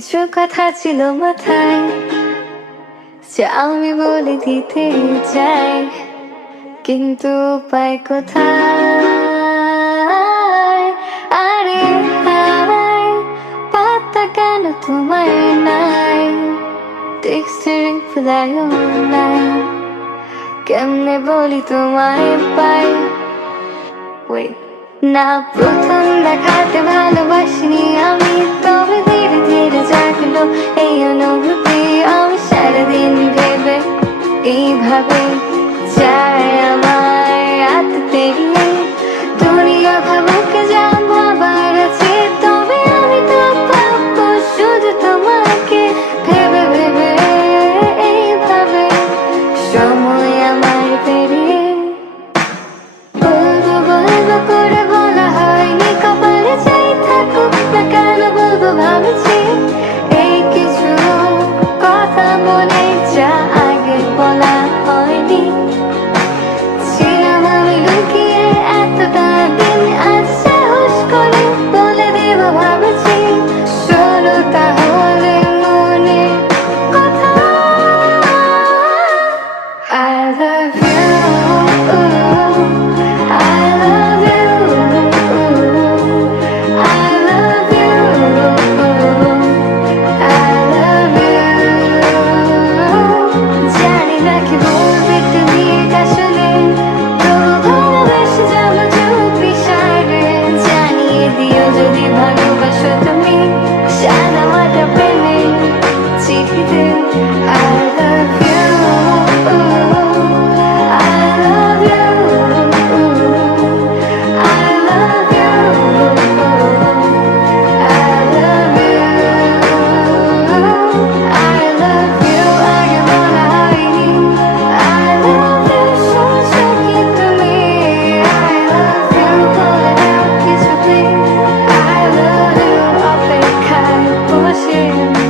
কিছু কথা ছিল মাথায় যে আমি বলে দিতে চাই, কিন্তু উপায় কোথায়? আরে হায়, পাতা কেন তোমায় নাই, টেক্সটের রিপ্লাইও নাই, কেমনে বলি তোমায় পাই? Wait, না প্রথম দেখাতে ভালোবাসিনি আমি, তবে ধীরে ধীরে জাগলো এই অনুভূতি। আমি সারাদিন ভেবে এইভাবে চাই আমায় এত পেরিয়ে দুনিয়া ভাবুক যা ভাবার আছে, তবে আমি তো পাবো শুধু তোমাকে ভেবে ভেবে এইভাবে সময় আমার পেরিয়ে। বলবো বলবো করে বলা হয়নি, কপালে চাই থাকুক না কেন বলবো ভাবছি এই কিছু কথা মনে যা আগে বলা হয়নি। ছিলাম আমি লুকিয়ে এতটা দিন, আজ সাহস করে বলে দেব ভাবছি, শোনো তাহলে মনে কথা। I love you, I love you, I love you, I love you। জানি না কি বলবে তুমি এটা শুনে, তবু ভালোবেসে যাবো চুপি সারে। জানিয়ে দিও যদি ভালোবাসো তুমি সাদা মাটা পেনে চিঠিতে। I love you, I love you, I love you, I love you, I love you। আগে বলা হয়নি I love you, শুনছো কি তুমি? I love you বলে দাও কিছুতেই। I love you অপেক্ষায় বসে আমি।